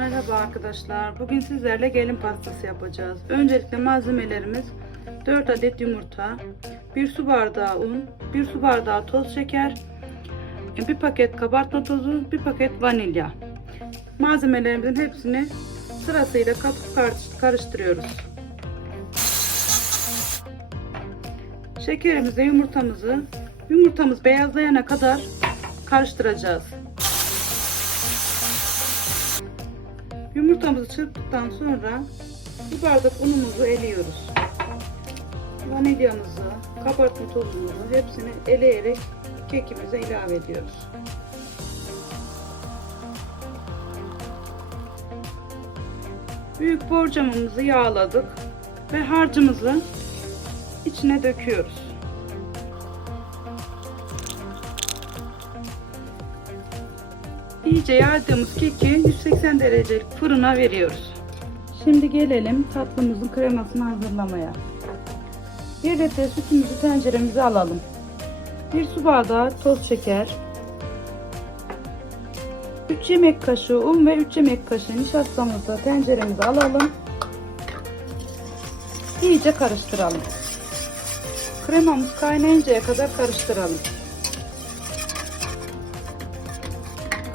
Merhaba arkadaşlar. Bugün sizlerle gelin pastası yapacağız. Öncelikle malzemelerimiz 4 adet yumurta, 1 su bardağı un, 1 su bardağı toz şeker, 1 paket kabartma tozu, 1 paket vanilya. Malzemelerimizin hepsini sırasıyla katıp karış- karıştırıyoruz. Şekerimizi, yumurtamızı, yumurtamız beyazlayana kadar karıştıracağız. Yumurtamızı çırptıktan sonra bir bardak unumuzu eliyoruz. Vanilyamızı, kabartma tozumuzu hepsini eleyerek kekimize ilave ediyoruz. Büyük borcamımızı yağladık ve harcımızı içine döküyoruz. İyice yardığımız keki 180 derecelik fırına veriyoruz. Şimdi gelelim tatlımızın kremasını hazırlamaya. 1 litre sütümüzü tenceremize alalım. 1 su bardağı toz şeker, 3 yemek kaşığı un ve 3 yemek kaşığı nişastamızı tenceremize alalım. İyice karıştıralım. Kremamız kaynayıncaya kadar karıştıralım.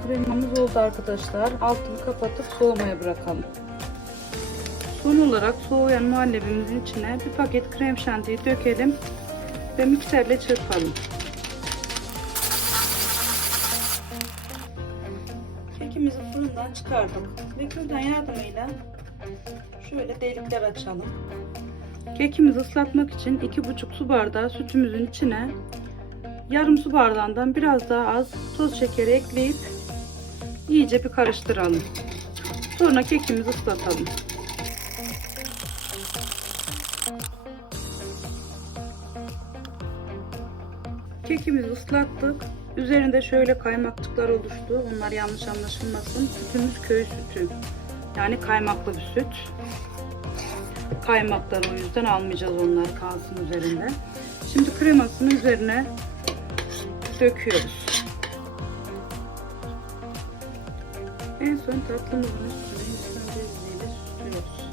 Kremamız oldu arkadaşlar. Altını kapatıp soğumaya bırakalım. Son olarak soğuyan muhallebimizin içine bir paket krem şantiyi dökelim ve mikserle çırpalım. Kekimizi fırından çıkardık ve kürdan yardımıyla şöyle delikler açalım. Kekimizi ıslatmak için 2,5 su bardağı sütümüzün içine yarım su bardağından biraz daha az toz şekeri ekleyip iyice bir karıştıralım. Sonra kekimizi ıslatalım. Kekimizi ıslattık. Üzerinde şöyle kaymakçıklar oluştu. Onlar yanlış anlaşılmasın. Sütümüz köy sütü. Yani kaymaklı bir süt. Kaymakları o yüzden almayacağız onları kalsın üzerinde. Şimdi kremasını üzerine döküyoruz. En son tatlımızın üstüne Hindistan ceviziyle süslüyoruz.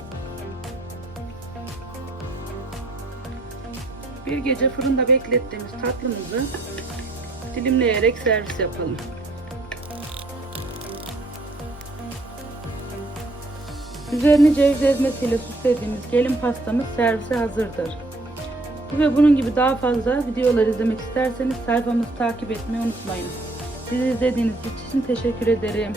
Bir gece fırında beklettiğimiz tatlımızı dilimleyerek servis yapalım. Üzerini ceviz ezmesiyle süslediğimiz gelin pastamız servise hazırdır. Bu ve bunun gibi daha fazla videolar izlemek isterseniz sayfamızı takip etmeyi unutmayın. Bizi izlediğiniz için teşekkür ederim.